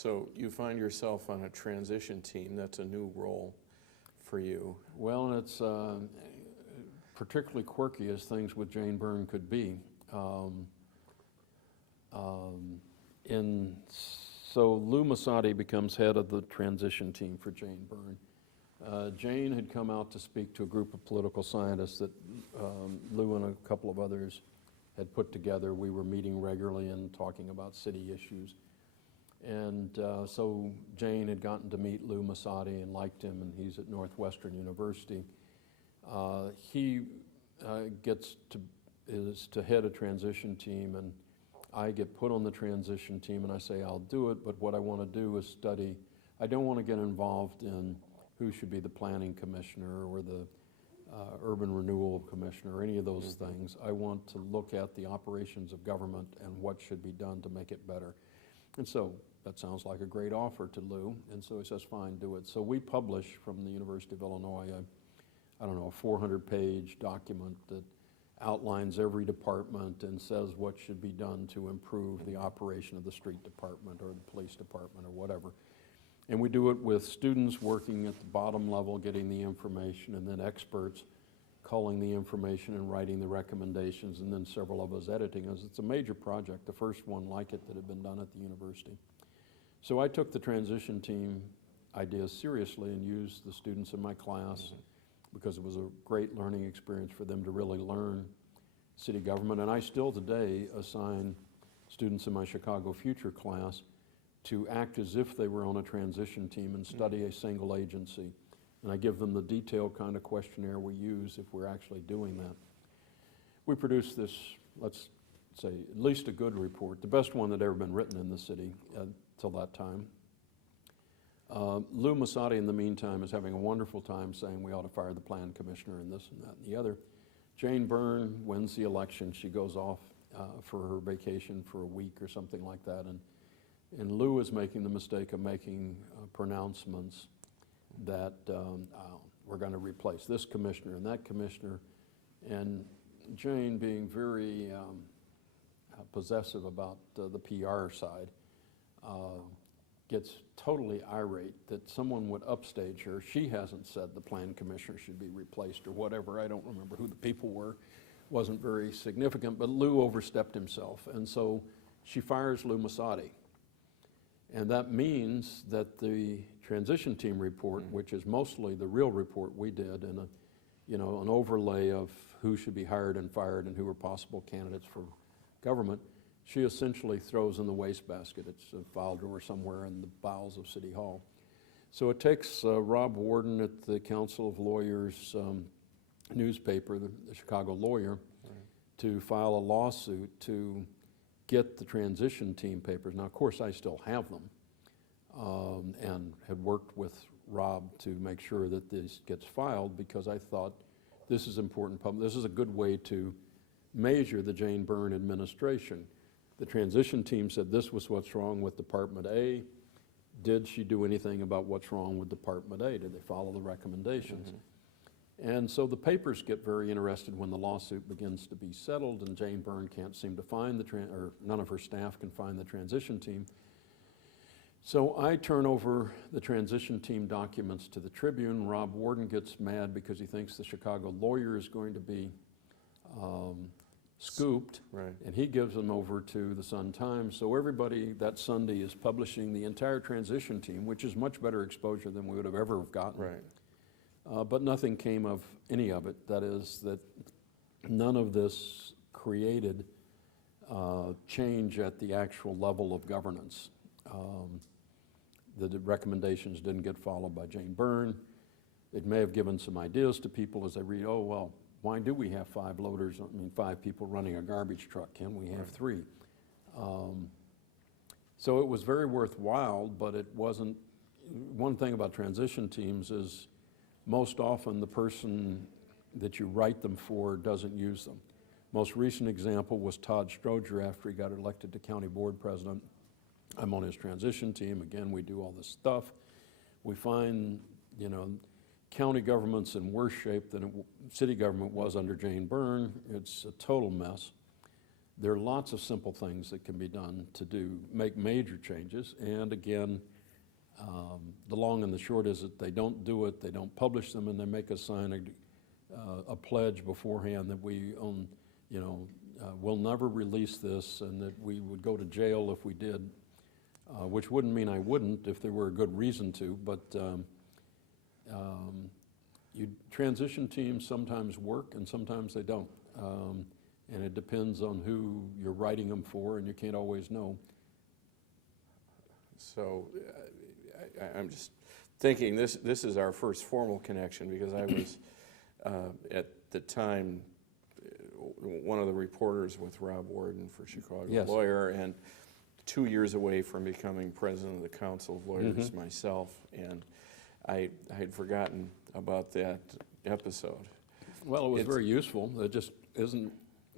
So you find yourself on a transition team. That's a new role for you. Well, and it's particularly quirky as things with Jane Byrne could be. So Lou Massotti becomes head of the transition team for Jane Byrne. Jane had come out to speak to a group of political scientists that Lou and a couple of others had put together. We were meeting regularly and talking about city issues. And so Jane had gotten to meet Lou Massotti and liked him, and he's at Northwestern University. He is to head a transition team, and I get put on the transition team, and I say, I'll do it, but what I want to do is study. I don't want to get involved in who should be the planning commissioner or the urban renewal commissioner or any of those things. I want to look at the operations of government and what should be done to make it better. And so that sounds like a great offer to Lou, and so he says, fine, do it. So we publish from the University of Illinois a 400-page document that outlines every department and says what should be done to improve the operation of the street department or the police department or whatever. And we do it with students working at the bottom level, getting the information, and then experts culling the information and writing the recommendations, and then several of us editing us. It's a major project, the first one like it that had been done at the university. So I took the transition team ideas seriously and used the students in my class because it was a great learning experience for them to really learn city government. And I still today assign students in my Chicago Future class to act as if they were on a transition team and study a single agency. And I give them the detailed kind of questionnaire we use if we're actually doing that. We produce this, let's say, at least a good report, the best one that ever been written in the city till that time. Lou Massotti, in the meantime, is having a wonderful time saying we ought to fire the plan commissioner and this and that and the other. Jane Byrne wins the election. She goes off for her vacation for a week or something like that. And Lou is making the mistake of making pronouncements that we're going to replace this commissioner and that commissioner. And Jane, being very possessive about the PR side, gets totally irate that someone would upstage her. She hasn't said the plan commissioner should be replaced or whatever. I don't remember who the people were. Wasn't very significant, but Lou overstepped himself. And so she fires Lou Massotti. And that means that the transition team report, which is mostly the real report we did, and an overlay of who should be hired and fired and who are possible candidates for government, she essentially throws in the wastebasket. It's a file drawer somewhere in the bowels of City Hall. So it takes Rob Warden at the Council of Lawyers newspaper, the Chicago Lawyer, to file a lawsuit to get the transition team papers. Now, of course, I still have them and had worked with Rob to make sure that this gets filed because I thought this is important. This is a good way to measure the Jane Byrne administration. The transition team said this was what's wrong with Department A. Did she do anything about what's wrong with Department A? Did they follow the recommendations? And so the papers get very interested when the lawsuit begins to be settled and Jane Byrne can't seem to find or none of her staff can find the transition team. So I turn over the transition team documents to the Tribune. Rob Warden gets mad because he thinks the Chicago Lawyer is going to be scooped, and he gives them over to the Sun-Times. So everybody that Sunday is publishing the entire transition team, which is much better exposure than we would have ever gotten. But nothing came of any of it. That is, that none of this created change at the actual level of governance. The recommendations didn't get followed by Jane Byrne. It may have given some ideas to people as they read, oh, well, why do we have 5 loaders, 5 people running a garbage truck? Can we have 3? So it was very worthwhile, but it wasn't. One thing about transition teams is most often the person that you write them for doesn't use them. Most recent example was Todd Stroger after he got elected to county board president. I'm on his transition team. Again, we do all this stuff. We find, county government's in worse shape than city government was under Jane Byrne. It's a total mess. there are lots of simple things that can be done to make major changes. And again, the long and the short is that they don't do it, they don't publish them, and they make us sign a pledge beforehand that we own, we'll never release this, and that we would go to jail if we did, which wouldn't mean I wouldn't if there were a good reason to, but transition teams sometimes work and sometimes they don't. And it depends on who you're writing them for, and you can't always know. So I'm just thinking this is our first formal connection, because I was at the time one of the reporters with Rob Warden for Chicago Yes. Lawyer, and 2 years away from becoming president of the Council of Lawyers myself, and I had forgotten about that episode. Well, it was very useful. It just isn't,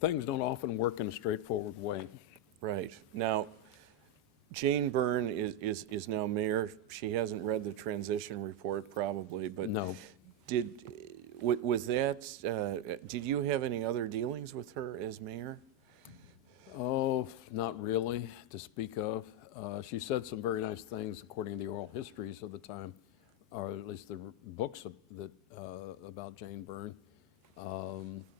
things don't often work in a straightforward way. Right. Now, Jane Byrne is now mayor. She hasn't read the transition report probably, but No. Was that, did you have any other dealings with her as mayor? Oh, not really to speak of. She said some very nice things according to the oral histories of the time, or at least the books about Jane Byrne,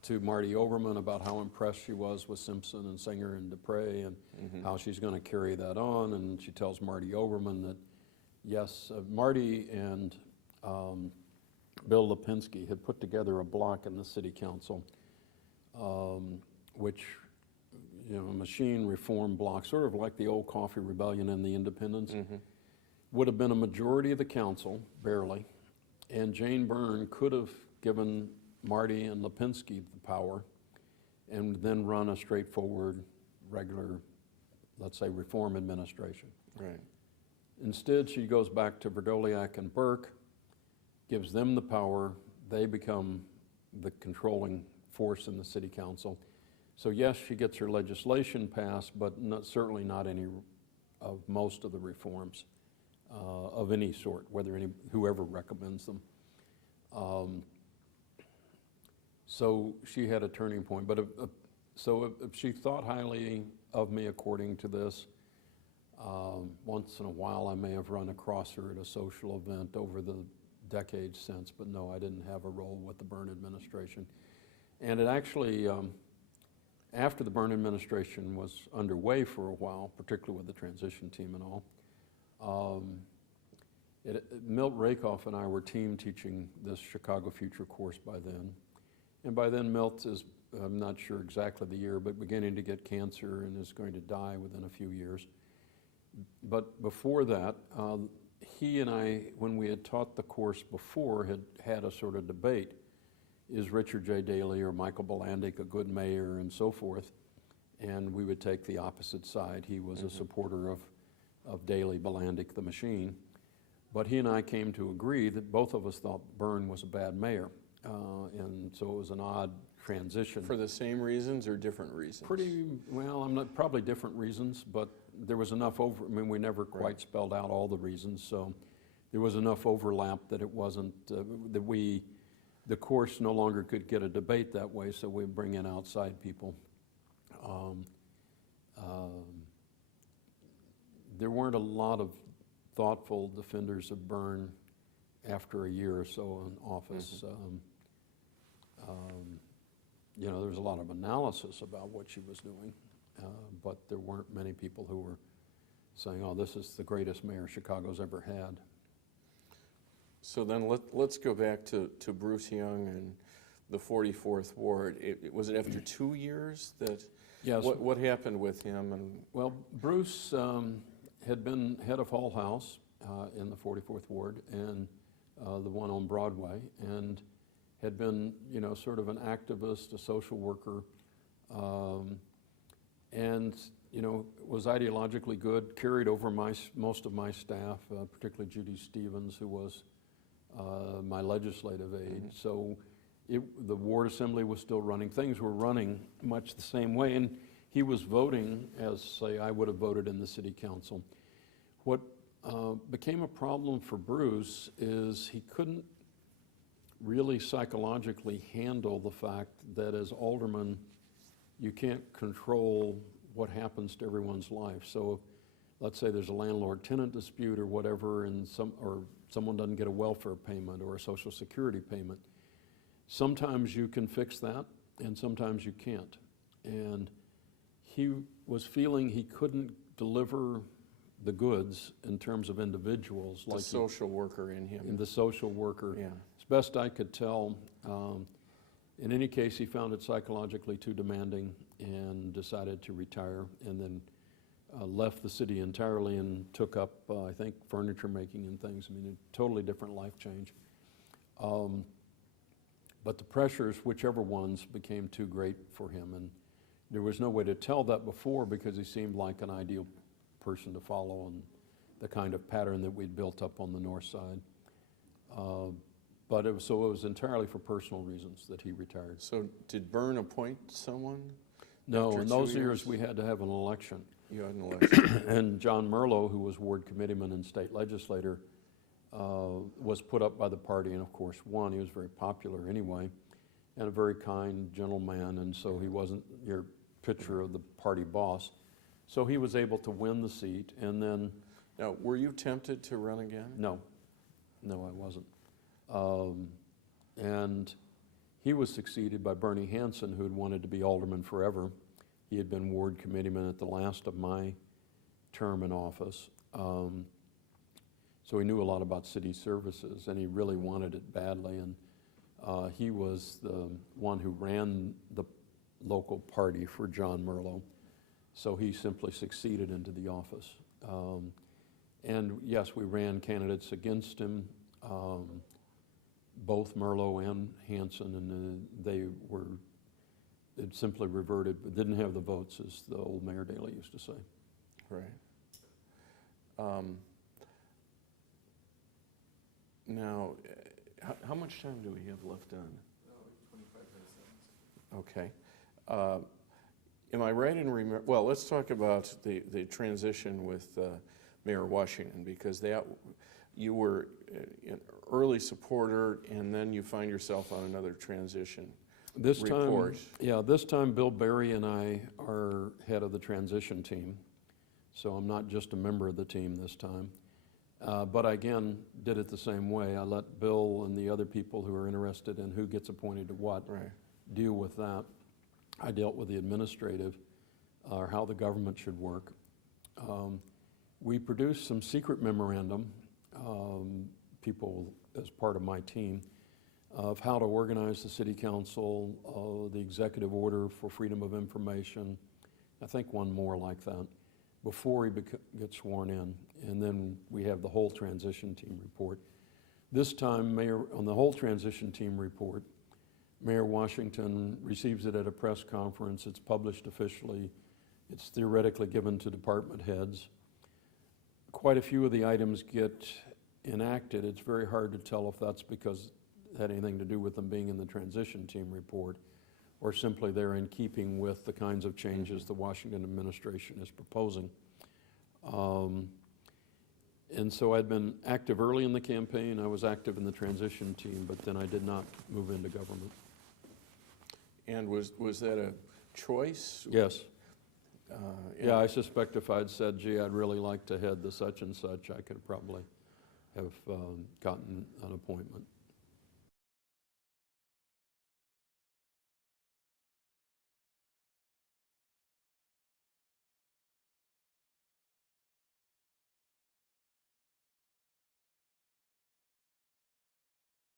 to Marty Overman about how impressed she was with Simpson and Singer and Dupre, and how she's going to carry that on. And she tells Marty Overman that, yes, Marty and Bill Lipinski had put together a block in the city council, which, a machine reform block, sort of like the old Coffee Rebellion and the Independents, would have been a majority of the council, barely, and Jane Byrne could have given Marty and Lipinski the power and then run a straightforward, regular, let's say, reform administration. Right. Instead, she goes back to Verdoliak and Burke, gives them the power, they become the controlling force in the city council. So yes, she gets her legislation passed, but certainly not any of most of the reforms of any sort, whoever recommends them. So she had a turning point. But so if she thought highly of me according to this, once in a while I may have run across her at a social event over the decades since, but no, I didn't have a role with the Byrne administration. And it actually, after the Byrne administration was underway for a while, particularly with the transition team and all, Milt Rakoff and I were team teaching this Chicago Future course by then. And by then Milt is, I'm not sure exactly the year, but beginning to get cancer and is going to die within a few years. But before that, he and I, when we had taught the course before, had a sort of debate. Is Richard J. Daley or Michael Bilandic a good mayor and so forth? And we would take the opposite side. He was a supporter of Daley, Bilandic, the machine. But he and I came to agree that both of us thought Byrne was a bad mayor. And so it was an odd transition. For the same reasons or different reasons? Probably different reasons, but there was enough we never quite spelled out all the reasons, so there was enough overlap that it wasn't, the course no longer could get a debate that way, so we bring in outside people. There weren't a lot of thoughtful defenders of Byrne after a year or so in office. There was a lot of analysis about what she was doing, but there weren't many people who were saying, oh, this is the greatest mayor Chicago's ever had. So then let's go back to Bruce Young and the 44th Ward. Was it after 2 years that? Yes. What happened with him? Well, Bruce had been head of Hull House in the 44th Ward, and the one on Broadway, and had been, sort of an activist, a social worker, and, was ideologically good, carried over most of my staff, particularly Judy Stevens, who was my legislative aide. So the ward assembly was still running. Things were running much the same way, and he was voting as, say, I would have voted in the city council. What became a problem for Bruce is he couldn't really psychologically handle the fact that as alderman you can't control what happens to everyone's life. So let's say there's a landlord-tenant dispute or whatever, and someone doesn't get a welfare payment or a Social Security payment. Sometimes you can fix that, and sometimes you can't. And he was feeling he couldn't deliver the goods in terms of individuals. The social worker in him. In the social worker. Yeah. As best I could tell, in any case, he found it psychologically too demanding and decided to retire, and then left the city entirely and took up, I think, furniture making and things. I mean, a totally different life change. But the pressures, whichever ones, became too great for him. And there was no way to tell that before because he seemed like an ideal person to follow and the kind of pattern that we'd built up on the north side. But it was entirely for personal reasons that he retired. So did Byrne appoint someone? No, after in 2 those years we had to have an election. You had an election. And John Merlo, who was ward committeeman and state legislator, was put up by the party and of course won. He was very popular anyway and a very kind gentleman, and so he wasn't your picture of the party boss. So he was able to win the seat, and then... Now, were you tempted to run again? No, I wasn't. And he was succeeded by Bernie Hansen, who had wanted to be alderman forever. He had been ward committeeman at the last of my term in office. So he knew a lot about city services, and he really wanted it badly. And he was the one who ran the local party for John Merlo. So he simply succeeded into the office. And yes, we ran candidates against him, both Merlo and Hansen, and it simply reverted, but didn't have the votes, as the old Mayor Daley used to say. Right. Now, how much time do we have left on? 25 minutes. Okay. Am I right in remember? Well, let's talk about the transition with Mayor Washington, because you were an early supporter, and then you find yourself on another transition report. This time Bill Berry and I are head of the transition team, so I'm not just a member of the team this time. But I, again, did it the same way. I let Bill and the other people who are interested in who gets appointed to what deal with that. I dealt with the administrative, or how the government should work. We produced some secret memorandum, people as part of my team, of how to organize the city council, the executive order for freedom of information, I think one more like that, before he gets sworn in. And then we have the whole transition team report. This time, on the whole transition team report, Mayor Washington receives it at a press conference. It's published officially. It's theoretically given to department heads. Quite a few of the items get enacted. It's very hard to tell if that's because it had anything to do with them being in the transition team report, or simply they're in keeping with the kinds of changes the Washington administration is proposing. And so I'd been active early in the campaign. I was active in the transition team, but then I did not move into government. And was that a choice? Yes. Yeah, I suspect if I'd said, gee, I'd really like to head the such and such, I could probably have gotten an appointment.